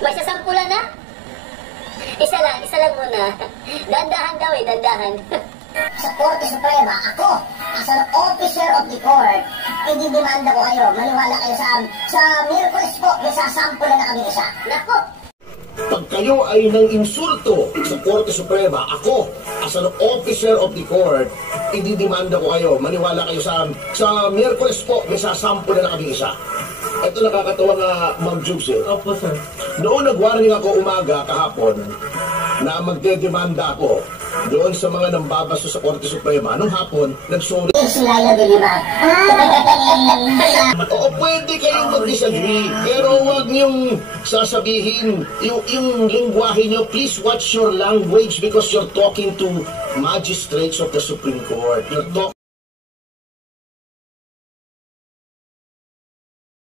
May sasampulan na? Isa lang muna. Dandahan daw eh, dandahan. Sa Korte Suprema, ako, as an officer of the court, ididemanda ko kayo. Maniwala kayo sa Miyerkules po, may sasampulan na kami isa. Nako! Pag kayo ay nang insulto sa Korte Suprema, ako, as an officer of the court, ididemanda ko kayo. Maniwala kayo sa Miyerkules po, may sasampulan na kami isa. Ito nakakatawa nga, Ma'am Jubes eh. Opo, sir. Noong nag-warning ako umaga kahapon na magdedemanda ako doon sa mga nambabasto sa Korte Suprema, nung hapon, nag-sorry. Sila deliver. Oo, pwede kayong mag-disagree, pero huwag niyong sasabihin yung lingwahe niyo. Please watch your language because you're talking to magistrates of the Supreme Court. You're talking